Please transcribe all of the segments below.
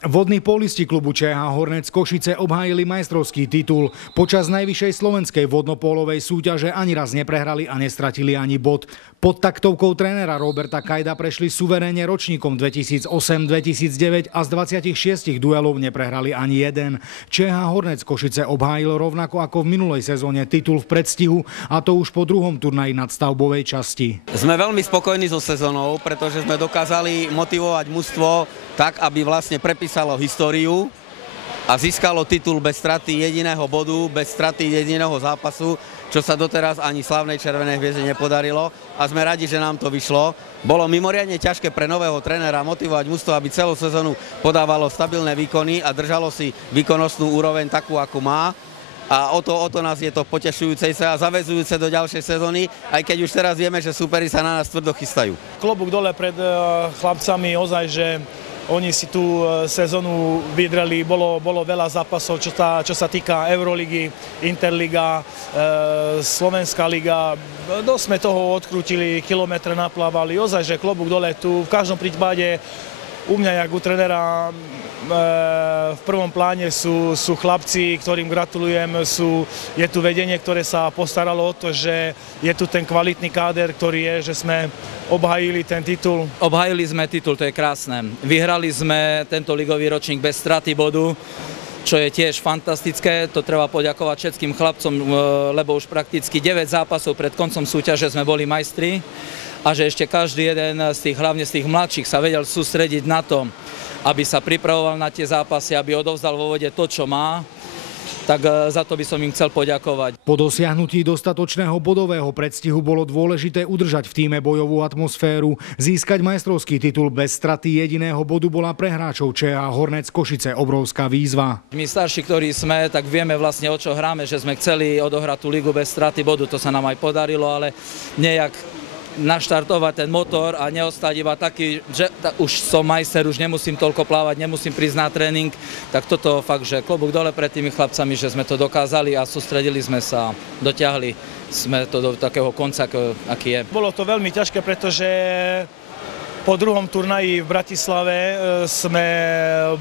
Vodní polisti klubu ČH Hornec Košice obhájili majstrovský titul. Počas najvyššej slovenskej vodnopólovej súťaže ani raz neprehrali a nestratili ani bod. Pod taktovkou trénera Roberta Kajda prešli suverénne ročníkom 2008-2009 a z 26 duelov neprehrali ani jeden. ČH Hornec Košice obhájilo rovnako ako v minulej sezóne titul v predstihu, a to už po druhom turnaji nadstavbovej časti. Sme veľmi spokojní so sezónou, pretože sme dokázali motivovať mužstvo tak, aby vlastne prepísalo históriu a získalo titul bez straty jediného bodu, bez straty jediného zápasu, čo sa doteraz ani slavnej Červenej hviezde nepodarilo, a sme radi, že nám to vyšlo. Bolo mimoriadne ťažké pre nového trénera motivovať mužstvo, aby celú sezónu podávalo stabilné výkony a držalo si výkonnostnú úroveň takú, ako má. A o to nás je to potešujúce a zaväzujúce do ďalšej sezóny, aj keď už teraz vieme, že súperi sa na nás tvrdo chystajú. Klobúk dole pred chlapcami, ozaj, že oni si tú sezónu vydreli, bolo veľa zápasov, čo sa týka Euroligy, Interliga, Slovenská liga. Dosť sme toho odkrútili, kilometre naplávali, ozaj, že klobúk dole tu v každom prípade. U mňa, jak u trenera, v prvom pláne sú chlapci, ktorým gratulujem, je tu vedenie, ktoré sa postaralo o to, že je tu ten kvalitný káder, ktorý je, že sme obhájili ten titul. Obhájili sme titul, to je krásne. Vyhrali sme tento ligový ročník bez straty bodu, čo je tiež fantastické. To treba poďakovať všetkým chlapcom, lebo už prakticky 9 zápasov pred koncom súťaže sme boli majstri. A že ešte každý jeden z tých, hlavne z tých mladších, sa vedel sústrediť na to, aby sa pripravoval na tie zápasy, aby odovzdal vo vode to, čo má, tak za to by som im chcel poďakovať. Po dosiahnutí dostatočného bodového predstihu bolo dôležité udržať v tíme bojovú atmosféru. Získať majstrovský titul bez straty jediného bodu bola pre hráčov ČH Hornec Košice obrovská výzva. My starší, ktorí sme, tak vieme vlastne, o čo hráme, že sme chceli odohrať tú ligu bez straty bodu. To sa nám aj podarilo, ale nejak naštartovať ten motor a neostať iba taký, že už som majster, už nemusím toľko plávať, nemusím prísť na tréning, tak toto fakt, že klobúk dole pred tými chlapcami, že sme to dokázali a sústredili sme sa, dotiahli sme to do takého konca, aký je. Bolo to veľmi ťažké, pretože po druhom turnaji v Bratislave sme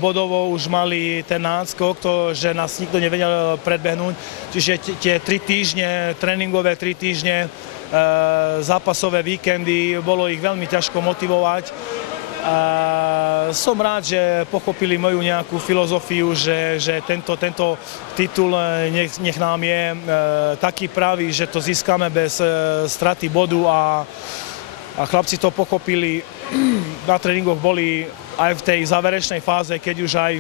bodovo už mali ten náskok, že nás nikto nevedel predbehnúť, čiže tie 3 týždne, tréningové 3 týždne, zápasové víkendy, bolo ich veľmi ťažko motivovať. Som rád, že pochopili moju nejakú filozofiu, že tento titul nech nám je taký pravý, že to získame bez straty bodu, a chlapci to pochopili. Na tréningoch boli aj v tej záverečnej fáze, keď už aj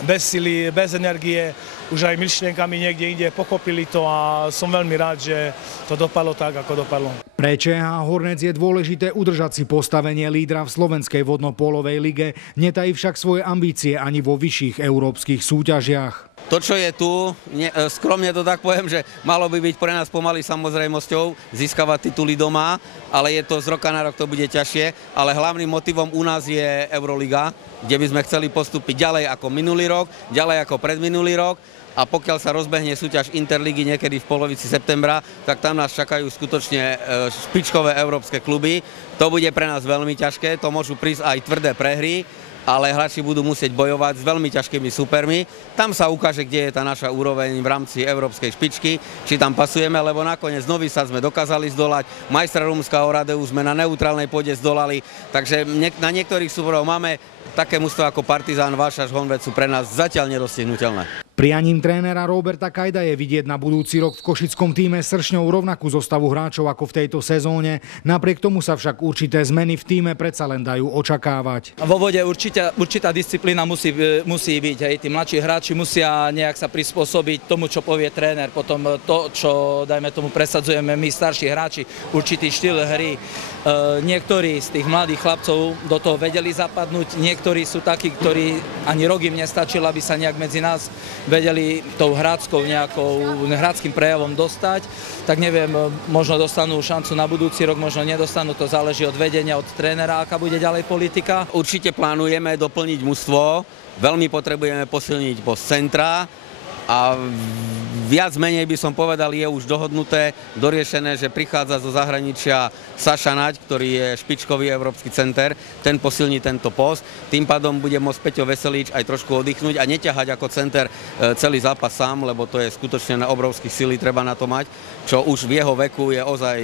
bez sily, bez energie, už aj myšlienkami niekde inde pochopili to, a som veľmi rád, že to dopadlo tak, ako dopadlo. Pre ČH Hornec je dôležité udržať si postavenie lídra v slovenskej vodnopólovej lige, netají však svoje ambície ani vo vyšších európskych súťažiach. To, čo je tu, skromne to tak poviem, že malo by byť pre nás pomaly samozrejmosťou získavať tituly doma, ale je to z roka na rok, to bude ťažšie, ale hlavným motivom u nás je Euroliga, kde by sme chceli postúpiť ďalej ako minulý rok, ďalej ako predminulý rok, a pokiaľ sa rozbehne súťaž Interligy niekedy v polovici septembra, tak tam nás čakajú skutočne špičkové európske kluby. To bude pre nás veľmi ťažké, to môžu prísť aj tvrdé prehry, ale hráči budú musieť bojovať s veľmi ťažkými súpermi. Tam sa ukáže, kde je tá naša úroveň v rámci európskej špičky, či tam pasujeme, lebo nakoniec Nový Sad sme dokázali zdolať, majstra Rumská Oradeu sme na neutrálnej pôde zdolali, takže na niektorých súborov máme také mužstvo ako Partizán, Vášaš, Honved sú pre nás zatiaľ nedostihnuteľné. Prianím trénera Roberta Kajda je vidieť na budúci rok v košickom tíme Sršňov rovnakú zostavu hráčov ako v tejto sezóne. Napriek tomu sa však určité zmeny v tíme predsa len dajú očakávať. Vo vode určitá disciplína musí byť. Hej. Tí mladší hráči musia nejak sa prispôsobiť tomu, čo povie tréner. Potom to, čo dajme tomu presadzujeme my starší hráči, určitý štýl hry. Niektorí z tých mladých chlapcov do toho vedeli zapadnúť, niektorí sú takí, ktorí ani rok im nestačil, aby sa nejak medzi nás vedeli tou hráckým prejavom dostať, tak neviem, možno dostanú šancu na budúci rok, možno nedostanú, to záleží od vedenia, od trénera, aká bude ďalej politika. Určite plánujeme doplniť mužstvo, veľmi potrebujeme posilniť post centra a viac menej by som povedal, je už dohodnuté, doriešené, že prichádza zo zahraničia Saša Naď, ktorý je špičkový európsky center, ten posilní tento post, tým pádom bude môcť Peťo Veselíč aj trošku oddychnúť a neťahať ako center celý zápas sám, lebo to je skutočne na obrovské sily, treba na to mať, čo už v jeho veku je ozaj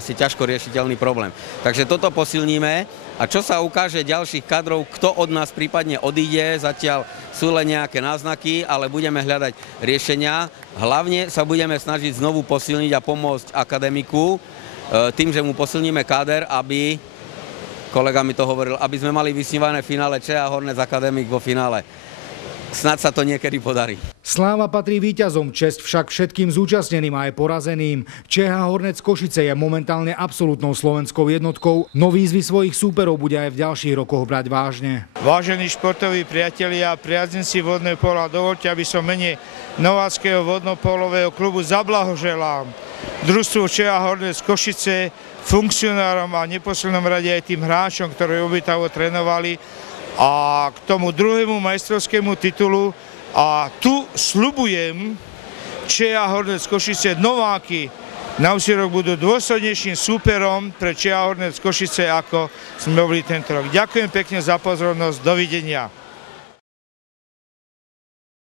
asi ťažko riešiteľný problém. Takže toto posilníme. A čo sa ukáže ďalších kadrov, kto od nás prípadne odíde, zatiaľ sú len nejaké náznaky, ale budeme hľadať riešenia. Hlavne sa budeme snažiť znovu posilniť a pomôcť akademiku tým, že mu posilníme káder, aby, kolega mi to hovoril, aby sme mali vysnívané finále ČA Hornec Academic vo finále. Snad sa to niekedy podarí. Sláva patrí víťazom, česť však všetkým zúčastneným a aj porazeným. ČH Hornec Košice je momentálne absolútnou slovenskou jednotkou, no výzvy svojich súperov bude aj v ďalších rokoch brať vážne. Vážení športoví priatelia, priaznivci vodného póla, dovoľte, aby som mene Nováckého vodnopólového klubu zablahoželám družstvu ČH Hornec Košice, funkcionárom a neposlednom rade aj tým hráčom, ktorí obetavo trénovali, a k tomu druhému majstrovskému titulu. A tu sľubujem, ČA Hornec Košice Nováky na budúci rok budú dôslednejším súperom pre ČA Hornec Košice, ako sme boli tento rok. Ďakujem pekne za pozornosť, dovidenia.